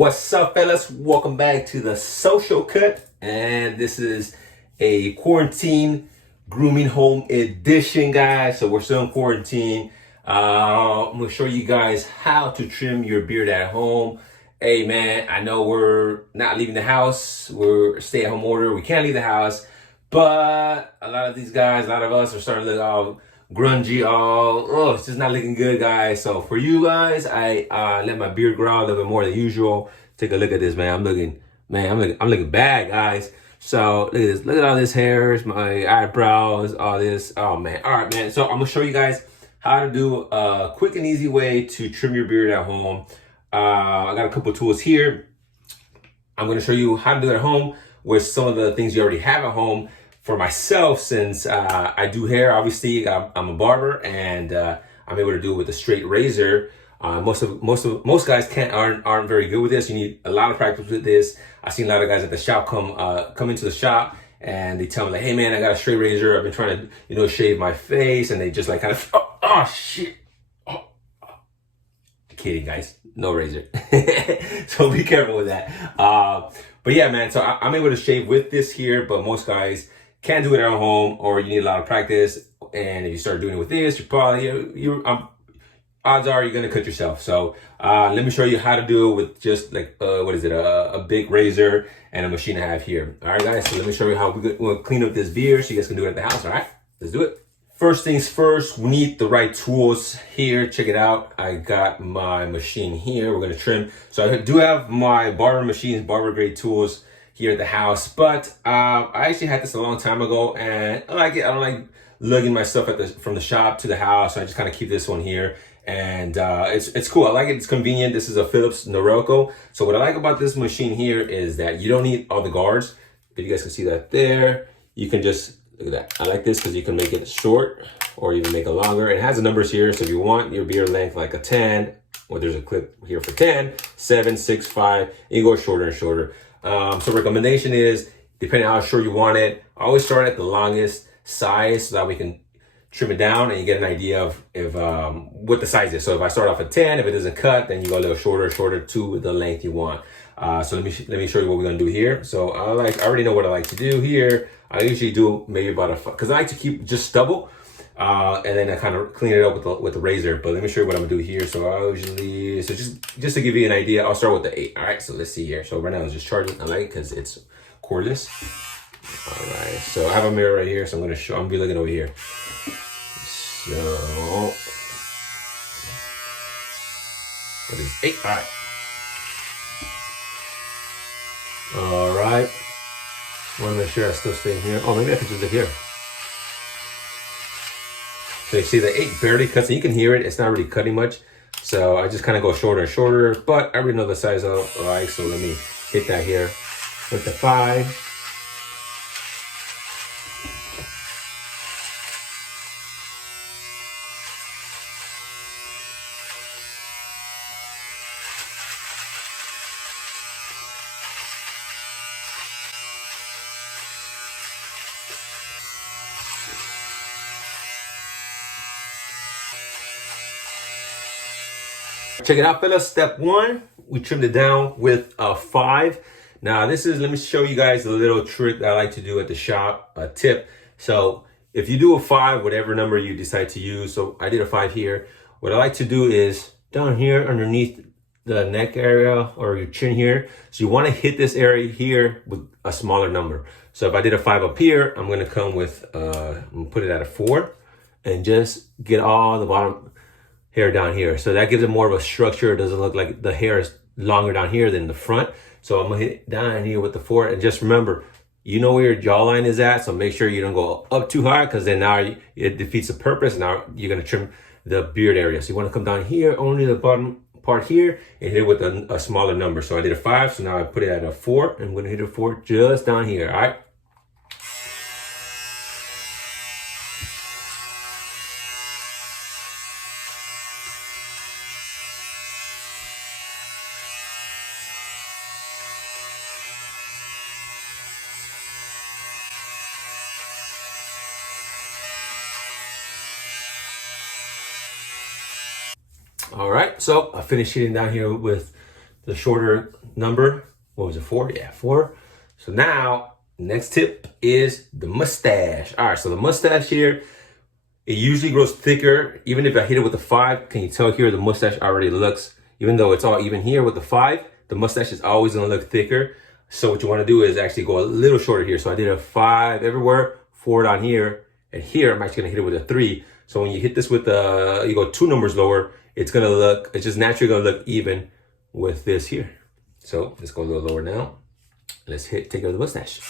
What's up, fellas? Welcome back to the Social Cut, and this is a quarantine grooming home edition, guys. So we're still in quarantine. I'm gonna show you guys how to trim your beard at home. Hey man, I know we're not leaving the house. We're stay-at-home order. We can't leave the house, but a lot of these guys, a lot of us are starting to look all grungy, it's just not looking good, guys. So for you guys, I let my beard grow a little bit more than usual. Take a look at this, man. I'm looking bad, guys. So look at this. Look at all this hairs, my eyebrows, all this. Oh man. All right, man. So I'm gonna show you guys how to do a quick and easy way to trim your beard at home. I got a couple tools here. I'm gonna show you how to do it at home with some of the things you already have at home. For myself, since I do hair, obviously I'm a barber, and I'm able to do it with a straight razor. Most guys aren't very good with this. You need a lot of practice with this. I've seen a lot of guys at the shop come into the shop and they tell me like, hey man, I got a straight razor. I've been trying to shave my face, and they just like kind of oh shit. Kidding, guys, no razor. So be careful with that. But yeah, man, so I'm able to shave with this here, but most guys can't do it at home, or you need a lot of practice. And if you start doing it with this, you're probably odds are you're gonna cut yourself. So let me show you how to do it with just like a big razor and a machine I have here. All right, guys. So let me show you how we'll clean up this beard so you guys can do it at the house. All right, let's do it. First things first, we need the right tools here. Check it out. I got my machine here. We're gonna trim. So I do have my barber machines, barber grade tools here at the house, but I actually had this a long time ago, and I like it. I don't like lugging my stuff from the shop to the house, so I just kind of keep this one here, and it's cool. I like it. It's convenient. This is a Philips NORELCO. So what I like about this machine here is that you don't need all the guards. If you guys can see that there, you can just look at that. I like this because you can make it short or even make it longer. It has the numbers here, so if you want your beard length like a 10, well, there's a clip here for 10, 7, 6, 5. You go shorter and shorter. So recommendation is, depending on how short you want it, always start at the longest size so that we can trim it down and you get an idea of what the size is. So if I start off at 10, if it doesn't cut, then you go a little shorter to the length you want. So let me show you what we're gonna do here. So I already know what I like to do here. I usually do maybe about because I like to keep just stubble, and then I kind of clean it up with the razor. But let me show you what I'm gonna do here. So I usually, just to give you an idea, I'll start with the 8. All right, so let's see here. So right now it's just charging. I like it because it's cordless. All right, so I have a mirror right here, so I'm gonna be looking over here. So what is 8? All right. All right. I want to make sure I still stay here. Oh, maybe I can just look here. So you see the 8 barely cuts, and you can hear it. It's not really cutting much. So I just kind of go shorter and shorter, but I already know the size I like, so let me hit that here with the 5. Check it out, fellas. Step 1, we trimmed it down with a 5. Now let me show you guys a little trick that I like to do at the shop, a tip. So if you do a 5, whatever number you decide to use, so I did a 5 here. What I like to do is down here underneath the neck area or your chin here. So you want to hit this area here with a smaller number. So if I did a 5 up here, I'm going to come with, I'm going to put it at a 4 and just get all the bottom hair down here. So that gives it more of a structure. It doesn't look like the hair is longer down here than the front. So I'm gonna hit down here with the 4, and just remember, you know where your jawline is at, so make sure you don't go up too high, because then now it defeats the purpose. Now you're gonna trim the beard area. So you wanna come down here, only the bottom part here, and hit it with a smaller number. So I did a 5, so now I put it at a 4. I'm gonna hit a 4 just down here, all right? All right, so I finished hitting down here with the shorter number. What was it, 4? Yeah, 4. So now, next tip is the mustache. All right, so the mustache here, it usually grows thicker. Even if I hit it with a 5, can you tell here the mustache already looks, even though it's all even here with the 5, the mustache is always gonna look thicker. So what you wanna do is actually go a little shorter here. So I did a 5 everywhere, 4 down here, and here I'm actually gonna hit it with a 3. So when you hit this with you go 2 numbers lower, it's just naturally gonna look even with this here. So let's go a little lower now. Let's take care of the mustache.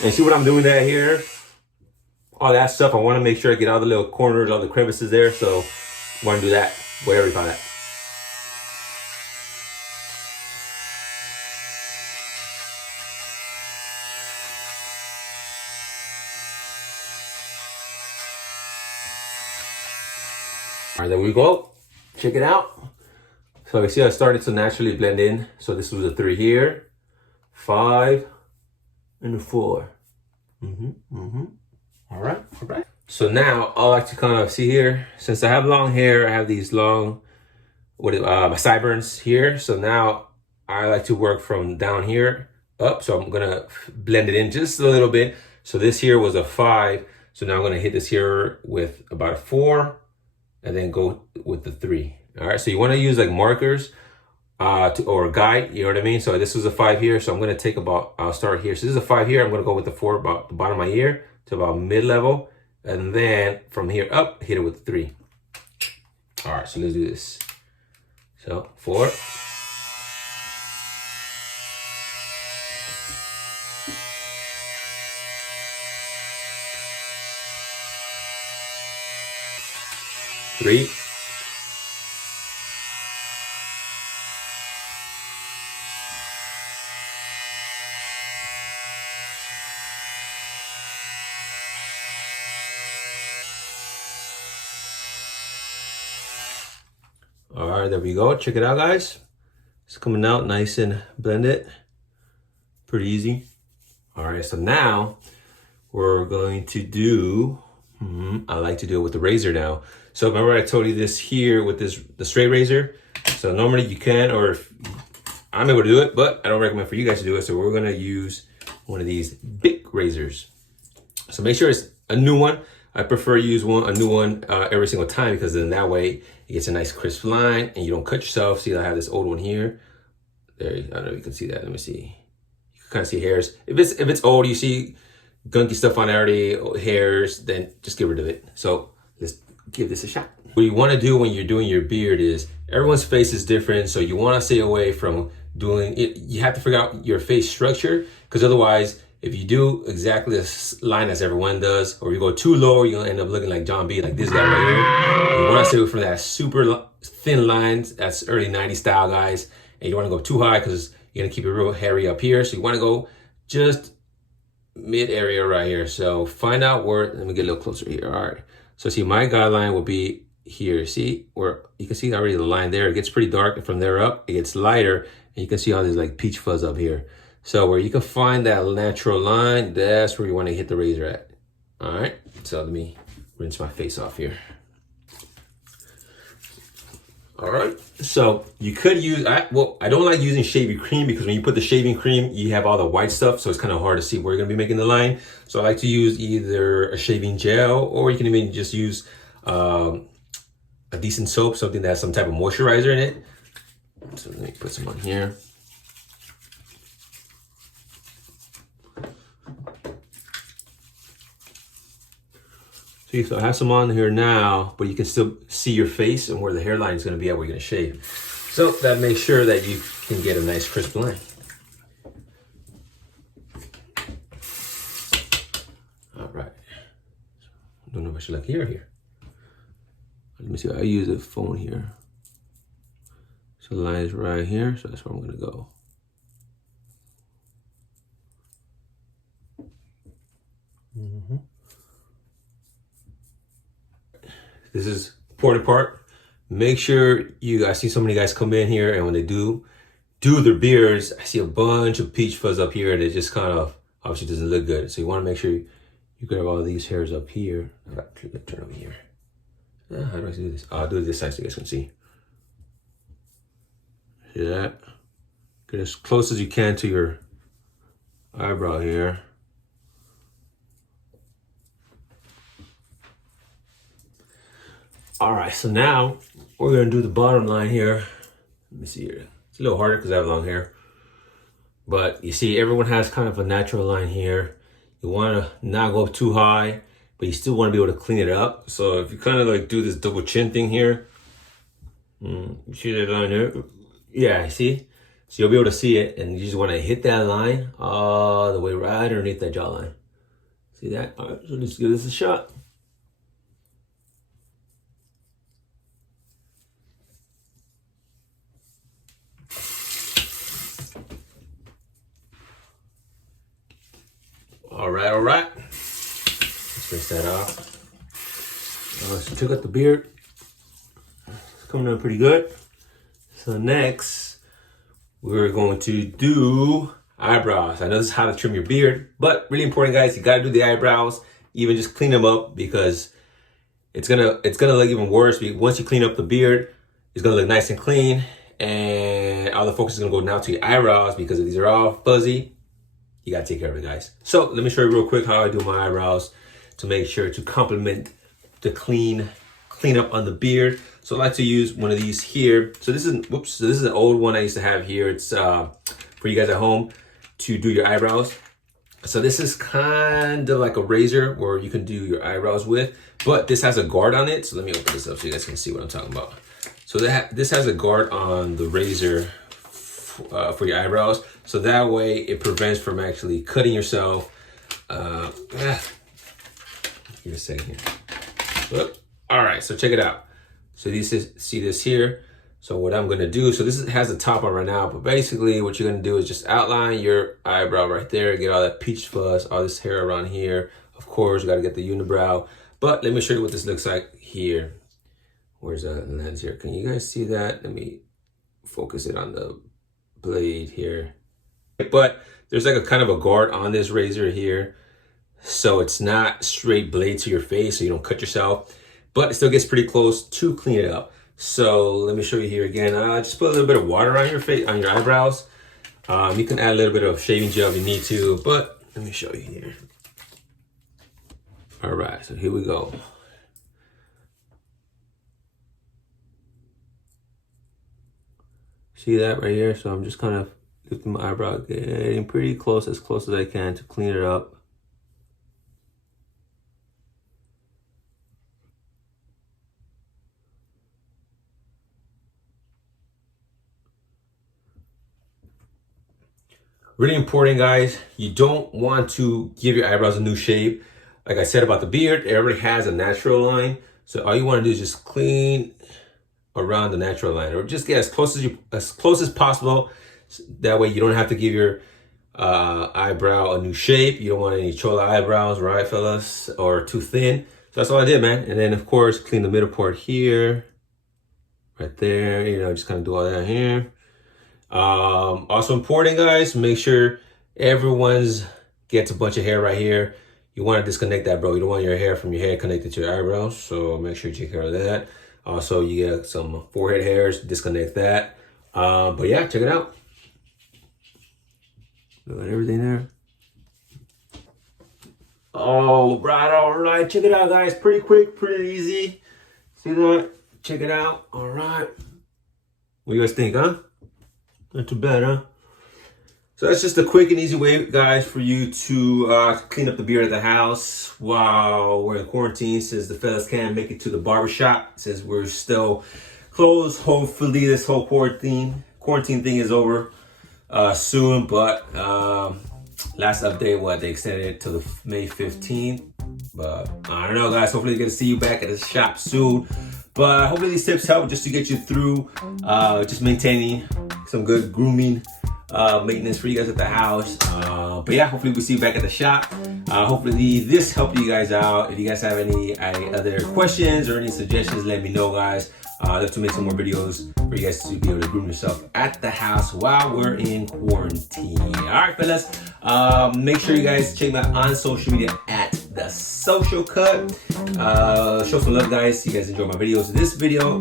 And see what I'm doing that here? All that stuff, I wanna make sure I get all the little corners, all the crevices there. So I wanna do that, whatever you call that. All right, there we go. Check it out. So you see I started to naturally blend in. So this was a 3 here, 5, and a 4. All right. So now I like to kind of see here, since I have long hair, I have these long, my sideburns here. So now I like to work from down here up. So I'm gonna blend it in just a little bit. So this here was a 5. So now I'm gonna hit this here with about a 4. And then go with the 3. All right, so you want to use like markers or a guide, you know what I mean? So this was a 5 here, so I'm going to take I'll start here. So this is a 5 here, I'm going to go with the 4 about the bottom of my ear to about mid-level. And then from here up, hit it with the 3. All right, so let's do this. So 4. 3. 'All right, there we go. Check it out, guys. It's coming out nice and blended. Pretty easy. All right, so now we're going to do, I like to do it with the razor now. So remember I told you this here with the straight razor. So normally you can, or if I'm able to do it, but I don't recommend for you guys to do it. So we're gonna use one of these big razors. So make sure it's a new one. I prefer to use a new one every single time, because then that way it gets a nice crisp line and you don't cut yourself. See, I have this old one here. There, I don't know if you can see that. Let me see. You can kind of see hairs. If it's old, you see gunky stuff on it already, hairs, then just get rid of it. So let's give this a shot. What you want to do when you're doing your beard is, everyone's face is different, so you want to stay away from doing it. You have to figure out your face structure, because otherwise, if you do exactly the line as everyone does, or you go too low, you'll end up looking like John B, like this guy right here. You want to stay away from that super thin lines, that's early 90s style, guys. And you want to go too high because you're going to keep it real hairy up here. So you want to go just mid area right here. So find out where, let me get a little closer here. All right. So see, my guideline will be here. See where you can see already the line there. It gets pretty dark, and from there up, it gets lighter, and you can see all these like peach fuzz up here. So where you can find that natural line, that's where you want to hit the razor at. All right. So let me rinse my face off here. All right, so you could use, I don't like using shaving cream, because when you put the shaving cream, you have all the white stuff, so it's kind of hard to see where you're gonna be making the line. So I like to use either a shaving gel, or you can even just use a decent soap, something that has some type of moisturizer in it. So let me put some on here. See, so I have some on here now, but you can still see your face and where the hairline is going to be at where you're going to shave. So that makes sure that you can get a nice crisp line. All right. I don't know if I should look here or here. Let me see. I use a phone here. So the line is right here, so that's where I'm going to go. This is important part. Make sure I see so many guys come in here, and when they do do their beards, I see a bunch of peach fuzz up here and it just kind of obviously doesn't look good. So you want to make sure you grab all these hairs up here. I got to turn over here. How do I do this? I'll do it this side so you guys can see. See that? Get as close as you can to your eyebrow here. All right, so now we're gonna do the bottom line here. Let me see here. It's a little harder because I have long hair. But you see, everyone has kind of a natural line here. You wanna not go too high, but you still wanna be able to clean it up. So if you kind of like do this double chin thing here, you see that line there? Yeah, see? So you'll be able to see it, and you just wanna hit that line all the way right underneath that jawline. See that? All right, so let's give this a shot. All right. Let's rinse that off. So took out the beard. It's coming out pretty good. So next, we're going to do eyebrows. I know this is how to trim your beard, but really important, guys. You gotta do the eyebrows. Even just clean them up because it's gonna look even worse. Once you clean up the beard, it's gonna look nice and clean, and all the focus is gonna go now to your eyebrows because if these are all fuzzy. You gotta take care of it, guys. So let me show you real quick how I do my eyebrows to make sure to complement the clean up on the beard. So I like to use one of these here. So this is, whoops, so this is an old one I used to have here. It's for you guys at home to do your eyebrows. So this is kind of like a razor where you can do your eyebrows with, but this has a guard on it. So let me open this up so you guys can see what I'm talking about. So this has a guard on the razor for your eyebrows, so that way it prevents from actually cutting yourself. Give me a second here. All right, so check it out. So see this here. So what I'm gonna do, so this has a top on right now, but basically what you're gonna do is just outline your eyebrow right there, get all that peach fuzz, all this hair around here. Of course, you gotta get the unibrow, but let me show you what this looks like here. Where's the lens here? Can you guys see that? Let me focus it on the blade here. But there's like a kind of a guard on this razor here, so it's not straight blade to your face so you don't cut yourself, but it still gets pretty close to clean it up. So let me show you here again. Just put a little bit of water on your face, on your eyebrows. You can add a little bit of shaving gel if you need to, but let me show you here. All right, so here we go. See that right here? So I'm just kind of lifting my eyebrow, getting pretty close, as close as I can to clean it up. Really important, guys. You don't want to give your eyebrows a new shape. Like I said about the beard, everybody has a natural line. So all you want to do is just clean around the natural line, or just get as close as possible. That way you don't have to give your eyebrow a new shape. You don't want any chola eyebrows, right, fellas, or too thin. So that's all I did, man. And then of course, clean the middle part here, right there. You know, just kind of do all that here. Also important, guys, make sure everyone's gets a bunch of hair right here. You want to disconnect that, bro. You don't want your hair from your head connected to your eyebrows, so make sure you take care of that. Also, you get some forehead hairs, disconnect that. But yeah, check it out. Look at everything there. All right, check it out, guys. Pretty quick, pretty easy. See that? Check it out. All right. What do you guys think, huh? Not too bad, huh? So that's just a quick and easy way, guys, for you to clean up the beard at the house while we're in quarantine, since the fellas can't make it to the barbershop, since we're still closed. Hopefully this whole quarantine thing is over soon, but last update, they extended it to the May 15th. But I don't know, guys. Hopefully we get to see you back at the shop soon. But hopefully these tips help just to get you through just maintaining some good grooming maintenance for you guys at the house. But yeah, hopefully we'll see you back at the shop. Hopefully this helped you guys out. If you guys have any other questions or any suggestions, let me know, guys. I'd love to make some more videos for you guys to be able to groom yourself at the house while we're in quarantine. All right, fellas. Make sure you guys check me out on social media at The Social Cut. Show some love, guys. You guys enjoy my videos. This video,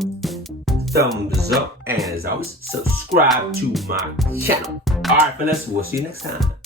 thumbs up, and as always, subscribe to my channel. All right, fellas. We'll see you next time.